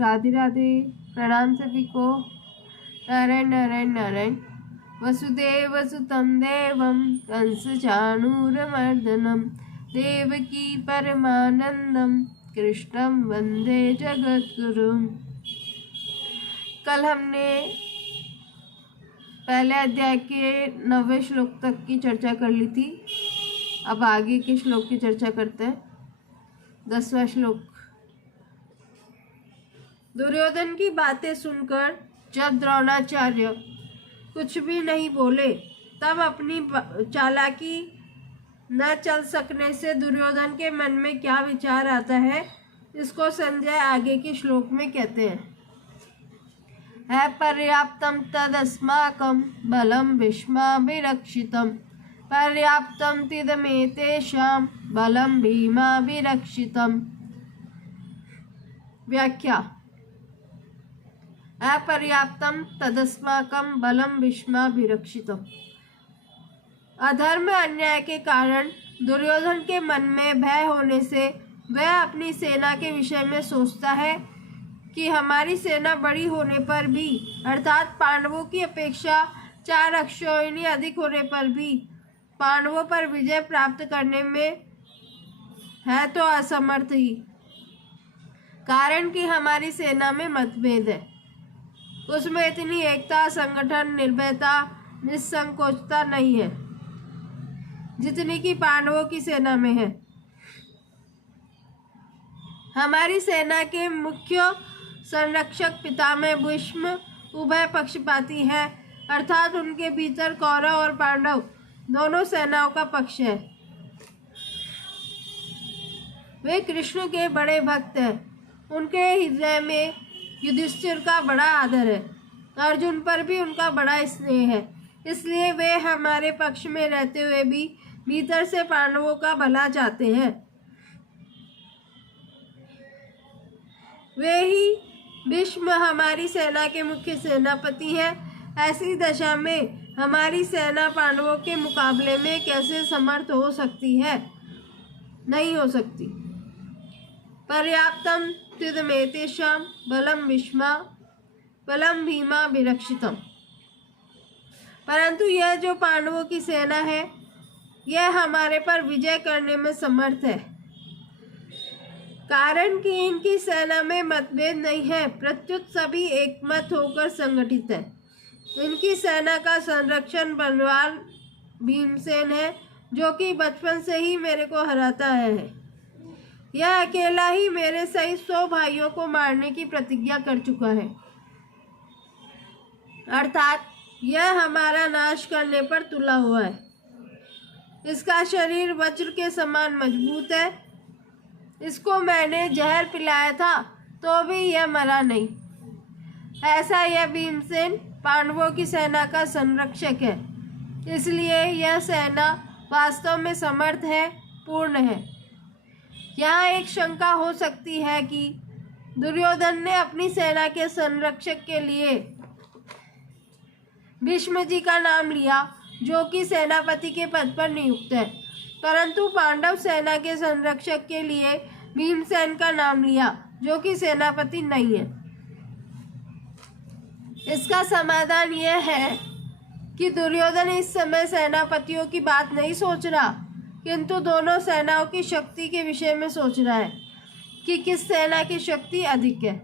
राधे राधे। प्रणाम सभी को। नारायण नारायण नारायण। वसुदेव सुतं देवं कंसचाणूरमर्दनं देवकी परमानंदं कृष्णं वंदे जगद्गुरुं। कल हमने पहले अध्याय के 9वें श्लोक तक की चर्चा कर ली थी। अब आगे के श्लोक की चर्चा करते हैं। 10वां श्लोक। दुर्योधन की बातें सुनकर जब द्रोणाचार्य कुछ भी नहीं बोले, तब अपनी चालाकी न चल सकने से दुर्योधन के मन में क्या विचार आता है, इसको संजय आगे के श्लोक में कहते हैं। पर्याप्तं तदस्माकं बलं भीष्माभिरक्षितं पर्याप्तं तिदमेतेषां बलं भीमाभिरक्षितम्। व्याख्या। अपर्याप्तं तदस्माकं बलं भीष्माभिरक्षितम्। अधर्म अन्याय के कारण दुर्योधन के मन में भय होने से वह अपनी सेना के विषय में सोचता है कि हमारी सेना बड़ी होने पर भी, अर्थात पांडवों की अपेक्षा 4 अक्षौहिणी अधिक होने पर भी पांडवों पर विजय प्राप्त करने में है तो असमर्थ ही। कारण कि हमारी सेना में मतभेद है, उसमें इतनी एकता, संगठन, निर्भयता, निसंकोचता नहीं है जितनी कि पांडवों की सेना में है। हमारी सेना के मुख्य संरक्षक पितामह भीष्म उभय पक्षपाती हैं, अर्थात उनके भीतर कौरव और पांडव दोनों सेनाओं का पक्ष है। वे कृष्ण के बड़े भक्त हैं। उनके हृदय में युधिष्ठिर का बड़ा आदर है, अर्जुन पर भी उनका बड़ा स्नेह है। इसलिए वे हमारे पक्ष में रहते हुए भी भीतर से पांडवों का भला चाहते हैं। वे ही भीष्म हमारी सेना के मुख्य सेनापति हैं। ऐसी दशा में हमारी सेना पांडवों के मुकाबले में कैसे समर्थ हो सकती है? नहीं हो सकती। पर्याप्तं तिदमेतेषां बलं भीमाभिरक्षितम्। परंतु यह जो पांडवों की सेना है, यह हमारे पर विजय करने में समर्थ है। कारण कि इनकी सेना में मतभेद नहीं है, प्रत्युत सभी एकमत होकर संगठित है। इनकी सेना का संरक्षण बलवान भीमसेन है, जो कि बचपन से ही मेरे को हराता है। यह अकेला ही मेरे सहित 100 भाइयों को मारने की प्रतिज्ञा कर चुका है, अर्थात यह हमारा नाश करने पर तुला हुआ है। इसका शरीर वज्र के समान मजबूत है। इसको मैंने जहर पिलाया था तो भी यह मरा नहीं। ऐसा यह भीमसेन पांडवों की सेना का संरक्षक है। इसलिए यह सेना वास्तव में समर्थ है, पूर्ण है। यहाँ एक शंका हो सकती है कि दुर्योधन ने अपनी सेना के संरक्षक के लिए भीष्म जी का नाम लिया, जो कि सेनापति के पद पर नियुक्त है, परंतु पांडव सेना के संरक्षक के लिए भीमसेन का नाम लिया, जो कि सेनापति नहीं है। इसका समाधान यह है कि दुर्योधन इस समय सेनापतियों की बात नहीं सोच रहा, किंतु दोनों सेनाओं की शक्ति के विषय में सोच रहा है कि किस सेना की शक्ति अधिक है।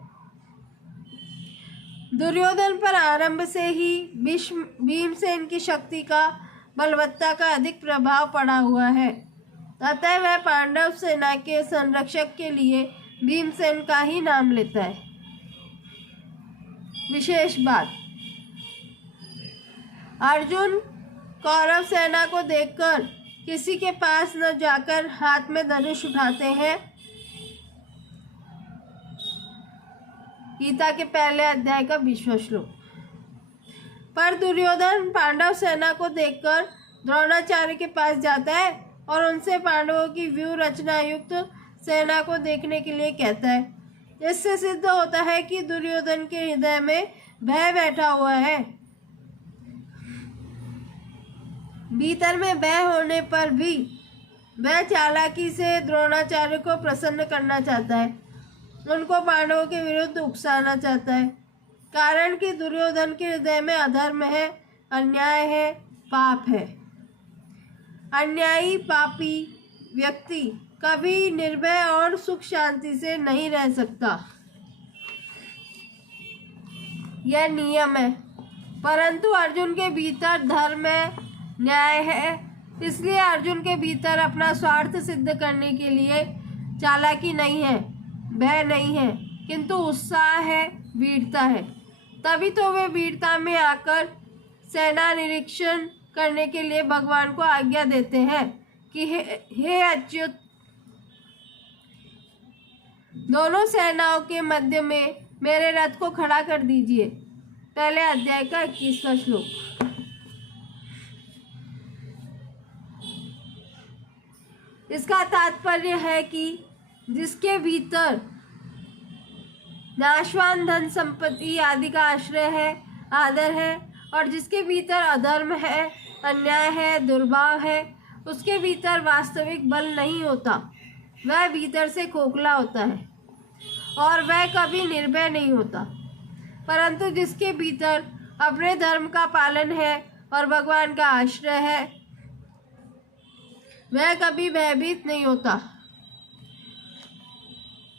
दुर्योधन पर आरंभ से ही भीमसेन की शक्ति का, बलवत्ता का अधिक प्रभाव पड़ा हुआ है। अतः वह पांडव सेना के संरक्षक के लिए भीमसेन का ही नाम लेता है। विशेष बात, अर्जुन कौरव सेना को देखकर किसी के पास न जाकर हाथ में धनुष उठाते हैं। गीता के पहले अध्याय का 20वां श्लोक। पर दुर्योधन पांडव सेना को देखकर द्रोणाचार्य के पास जाता है और उनसे पांडवों की व्यूह रचना युक्त सेना को देखने के लिए कहता है। इससे सिद्ध होता है कि दुर्योधन के हृदय में भय बैठा हुआ है। भीतर में भय होने पर भी वह चालाकी से द्रोणाचार्य को प्रसन्न करना चाहता है। उनको पांडवों के विरुद्ध उकसाना चाहता है। कारण कि दुर्योधन के हृदय में अधर्म है, अन्याय है, पाप है। अन्यायी पापी व्यक्ति कभी निर्भय और सुख शांति से नहीं रह सकता, यह नियम है। परंतु अर्जुन के भीतर धर्म है, न्याय है, इसलिए अर्जुन के भीतर अपना स्वार्थ सिद्ध करने के लिए चालाकी नहीं है, भय नहीं है, किंतु उत्साह है, वीरता है। तभी तो वे वीरता में आकर सेना निरीक्षण करने के लिए भगवान को आज्ञा देते हैं कि हे अच्युत, दोनों सेनाओं के मध्य में मेरे रथ को खड़ा कर दीजिए। पहले अध्याय का 21वां श्लोक। इसका तात्पर्य है कि जिसके भीतर नाशवान धन संपत्ति आदि का आश्रय है, आदर है, और जिसके भीतर अधर्म है, अन्याय है, दुर्भाव है, उसके भीतर वास्तविक बल नहीं होता। वह भीतर से खोखला होता है और वह कभी निर्भय नहीं होता। परंतु जिसके भीतर अपने धर्म का पालन है और भगवान का आश्रय है, वह कभी भयभीत नहीं होता।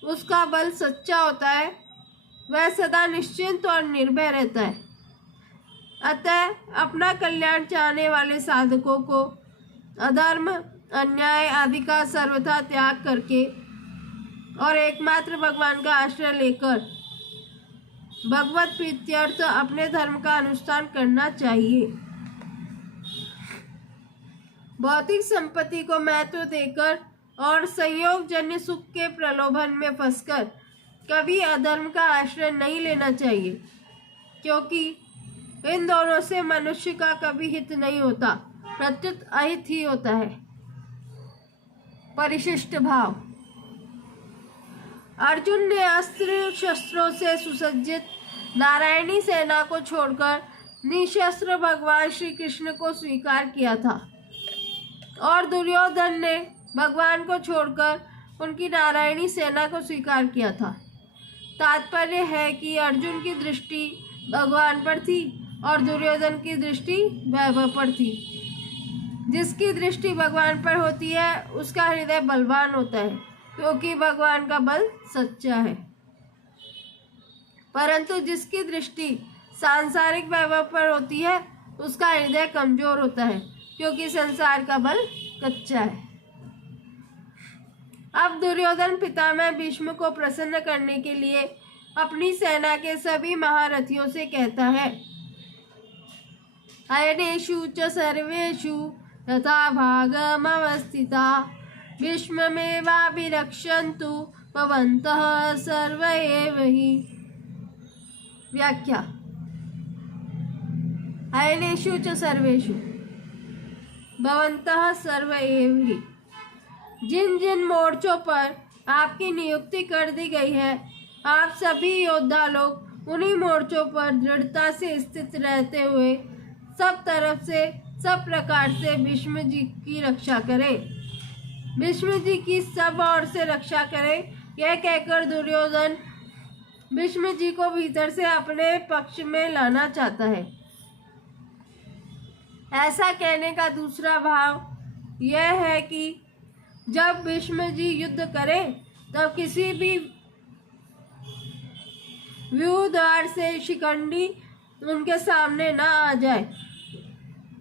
उसका बल सच्चा होता है, वह सदा निश्चिंत और निर्भय रहता है। अतः अपना कल्याण चाहने वाले साधकों को अधर्म, अन्याय आदि का सर्वथा त्याग करके और एकमात्र भगवान का आश्रय लेकर भगवत प्रीत्यर्थ अपने धर्म का अनुष्ठान करना चाहिए। भौतिक संपत्ति को महत्व देकर और संयोग जन्य सुख के प्रलोभन में फंसकर कभी अधर्म का आश्रय नहीं लेना चाहिए, क्योंकि इन दोनों से मनुष्य का कभी हित नहीं होता, प्रत्युत अहित ही होता है। परिशिष्ट भाव। अर्जुन ने अस्त्र शस्त्रों से सुसज्जित नारायणी सेना को छोड़कर निशस्त्र भगवान श्री कृष्ण को स्वीकार किया था, और दुर्योधन ने भगवान को छोड़कर उनकी नारायणी सेना को स्वीकार किया था। तात्पर्य है कि अर्जुन की दृष्टि भगवान पर थी और दुर्योधन की दृष्टि वैभव पर थी। जिसकी दृष्टि भगवान पर होती है उसका हृदय बलवान होता है, क्योंकि भगवान का बल सच्चा है। परंतु जिसकी दृष्टि सांसारिक वैभव पर होती है उसका हृदय कमजोर होता है, क्योंकि संसार का बल कच्चा है। अब दुर्योधन पितामह भीष्म को प्रसन्न करने के लिए अपनी सेना के सभी महारथियों से कहता है, अयनेषु च सर्वेषु तथा भागमवस्थिता भीष्ममेवाभिरक्षन्तु भवन्तः सर्व एव हि। व्याख्या। अयनेषु च सर्वेषु भवन्तः सर्व एव हि। जिन जिन मोर्चों पर आपकी नियुक्ति कर दी गई है, आप सभी योद्धा लोग उन्हीं मोर्चों पर दृढ़ता से स्थित रहते हुए सब तरफ से, सब प्रकार से भीष्म जी की रक्षा करें। भीष्म जी की सब ओर से रक्षा करें। यह कहकर दुर्योधन भीष्म जी को भीतर से अपने पक्ष में लाना चाहता है। ऐसा कहने का दूसरा भाव यह है कि जब भीष्म जी युद्ध करें तब किसी भी व्यूह द्वार से शिखंडी उनके सामने ना आ जाए,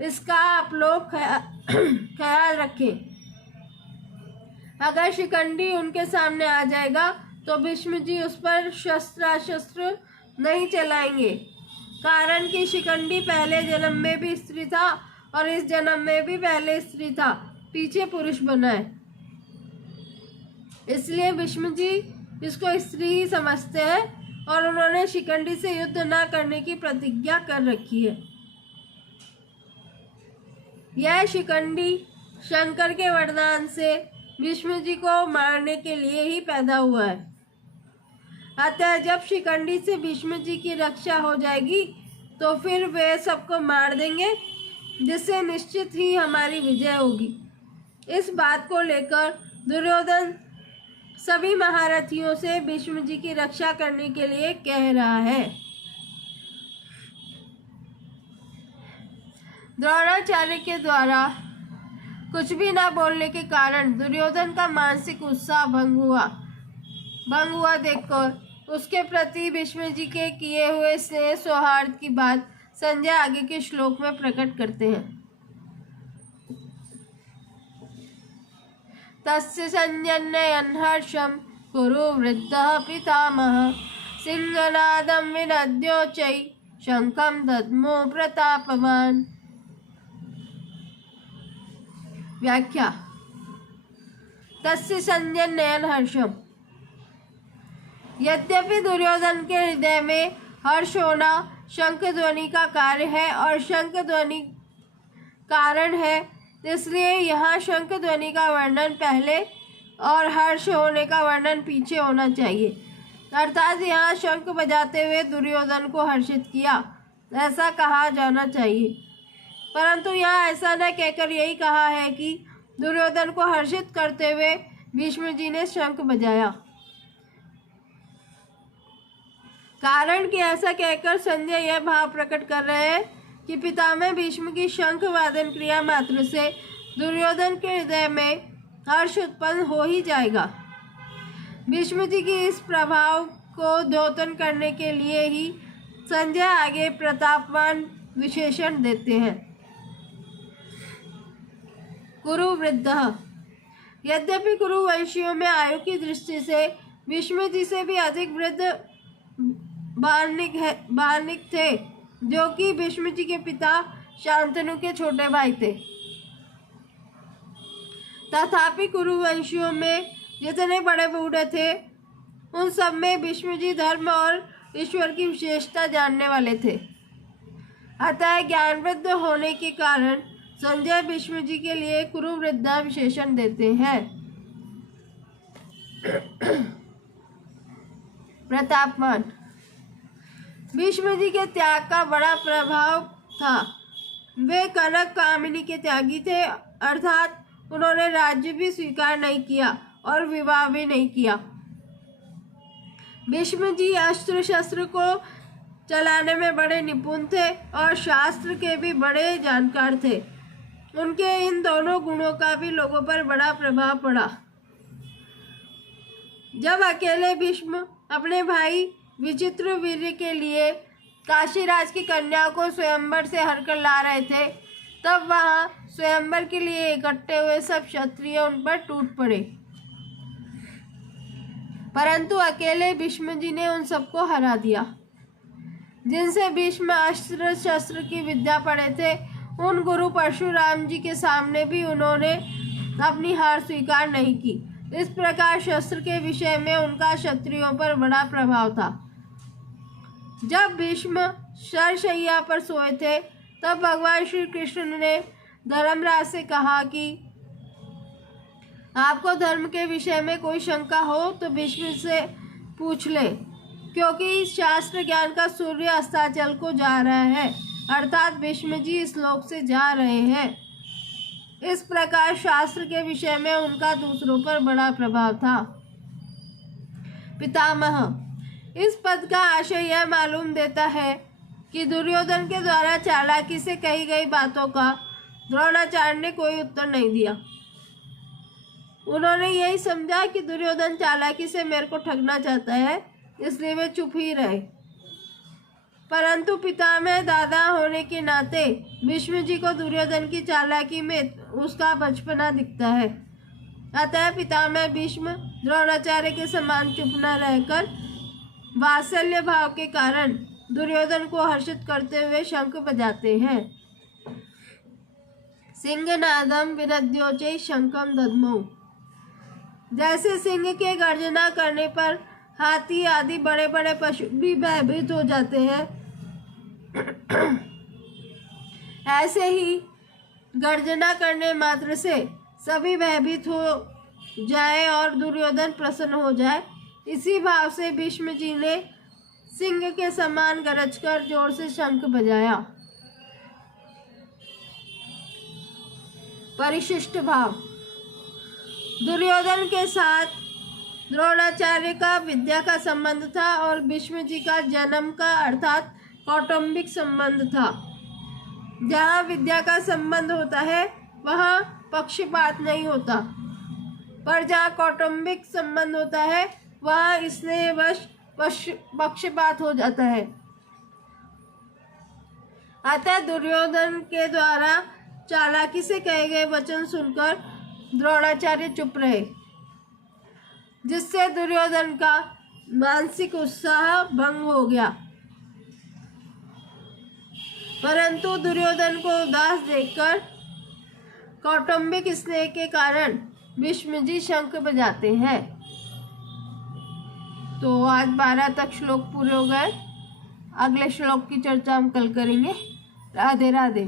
इसका आप लोग ख्याल रखें। अगर शिखंडी उनके सामने आ जाएगा तो भीष्म जी उस पर शस्त्र नहीं चलाएंगे, कारण कि शिखंडी पहले जन्म में भी स्त्री था और इस जन्म में भी पहले स्त्री था, पीछे पुरुष बना है। इसलिए भीष्म जी इसको स्त्री ही समझते हैं और उन्होंने शिखंडी से युद्ध न करने की प्रतिज्ञा कर रखी है। यह शिखंडी शंकर के वरदान से भीष्म जी को मारने के लिए ही पैदा हुआ है। अतः जब शिखंडी से भीष्म जी की रक्षा हो जाएगी तो फिर वे सबको मार देंगे, जिससे निश्चित ही हमारी विजय होगी। इस बात को लेकर दुर्योधन सभी महारथियों से भीष्म जी की रक्षा करने के लिए कह रहा है। द्रोणाचार्य के द्वारा कुछ भी न बोलने के कारण दुर्योधन का मानसिक उत्साह भंग हुआ देखकर उसके प्रति भीष्म जी के किए हुए स्नेह सौहार्द की बात संजय आगे के श्लोक में प्रकट करते हैं। तस्य संजन्ययन् हर्षं कुरु वृद्धः पितामहः सिंहनादं विनद्योच्चै शंखं दद्मो प्रतापवान्। व्याख्या। तस्य संजन्ययन् हर्षम। यद्यपि दुर्योधन के हृदय में हर्ष होना शंख ध्वनि का कार्य है और शंख ध्वनि कारण है, इसलिए यहाँ शंख ध्वनि का वर्णन पहले और हर्ष होने का वर्णन पीछे होना चाहिए। अर्थात यहाँ शंख बजाते हुए दुर्योधन को हर्षित किया, ऐसा कहा जाना चाहिए। परंतु यहाँ ऐसा न कहकर यही कहा है कि दुर्योधन को हर्षित करते हुए भीष्म जी ने शंख बजाया। कारण कि ऐसा कहकर संजय यह भाव प्रकट कर रहे हैं कि पितामह भीष्म की शंख वादन क्रिया मात्र से दुर्योधन के हृदय में हर्ष उत्पन्न हो ही जाएगा। भीष्म जी की इस प्रभाव को द्योतन करने के लिए ही संजय आगे प्रतापवान विशेषण देते हैं। कुरु वृद्धः। यद्यपि कुरुवंशियों में आयु की दृष्टि से भीष्म जी से भी अधिक वृद्ध बाल्मिक थे, जो कि भीष्म जी के पिता शांतनु के छोटे भाई थे। तथापि कुरुवंशियों में जितने बड़े बूढ़े थे, उन सब में भीष्म जी धर्म और ईश्वर की विशेषता जानने वाले थे। अतः ज्ञानवृद्ध होने के कारण संजय भीष्म जी के लिए कुरुवृद्धा विशेषण देते हैं। प्रतापवान। भीष्म जी के त्याग का बड़ा प्रभाव था। वे कनक कामिनी के त्यागी थे, अर्थात उन्होंने राज्य भी स्वीकार नहीं किया और विवाह भी नहीं किया। भीष्म जी अस्त्र शस्त्र को चलाने में बड़े निपुण थे और शास्त्र के भी बड़े जानकार थे। उनके इन दोनों गुणों का भी लोगों पर बड़ा प्रभाव पड़ा। जब अकेले भीष्म अपने भाई विचित्रवीर्य के लिए काशीराज की कन्याओं को स्वयंवर से हरकर ला रहे थे, तब वहां स्वयंवर के लिए इकट्ठे हुए सब क्षत्रिय उन पर टूट पड़े। परंतु अकेले भीष्म जी ने उन सबको हरा दिया। जिनसे भीष्म अस्त्र शस्त्र की विद्या पढ़े थे, उन गुरु परशुराम जी के सामने भी उन्होंने अपनी हार स्वीकार नहीं की। इस प्रकार शस्त्र के विषय में उनका क्षत्रियों पर बड़ा प्रभाव था। जब भीष्म शरशैया पर सोए थे, तब भगवान श्री कृष्ण ने धर्मराज से कहा कि आपको धर्म के विषय में कोई शंका हो तो भीष्म से पूछ ले, क्योंकि शास्त्र ज्ञान का सूर्य अस्ताचल को जा रहा है, अर्थात भीष्म जी इस लोक से जा रहे हैं। इस प्रकार शास्त्र के विषय में उनका दूसरों पर बड़ा प्रभाव था। पितामह। इस पद का आशय यह मालूम देता है कि दुर्योधन के द्वारा चालाकी से कही गई बातों का द्रोणाचार्य ने कोई उत्तर नहीं दिया। उन्होंने यही समझा कि दुर्योधन चालाकी से मेरे को ठगना चाहता है, इसलिए वे चुप ही रहे। परंतु पितामह दादा होने के नाते भीष्म जी को दुर्योधन की चालाकी में उसका बचपना दिखता है। अतः पितामह भीष्म द्रोणाचार्य के समान चुप न रहकर वात्सल्य भाव के कारण दुर्योधन को हर्षित करते हुए शंख बजाते हैं। सिंहनादम विनद्योचै शंखम दद्मौ। जैसे सिंह के गर्जना करने पर हाथी आदि बड़े बड़े पशु भी भयभीत हो जाते हैं, ऐसे ही गर्जना करने मात्र से सभी भयभीत हो जाए और दुर्योधन प्रसन्न हो जाए, इसी भाव से भीष्म जी ने सिंह के समान गरजकर जोर से शंख बजाया। परिशिष्ट भाव। दुर्योधन के साथ द्रोणाचार्य का विद्या का संबंध था और भीष्म जी का जन्म का अर्थात कौटुंबिक संबंध था। जहाँ विद्या का संबंध होता है वहाँ पक्षपात नहीं होता, पर जहाँ कौटुंबिक संबंध होता है वहाँ स्नेहवश पक्षपात हो जाता है। अतः दुर्योधन के द्वारा चालाकी से कहे गए वचन सुनकर द्रोणाचार्य चुप रहे, जिससे दुर्योधन का मानसिक उत्साह भंग हो गया। परंतु दुर्योधन को उदास देखकर कौटुंबिक स्नेह के कारण भीष्म जी शंख बजाते हैं। तो आज 12 तक श्लोक पूरे हो गए। अगले श्लोक की चर्चा हम कल करेंगे। राधे राधे।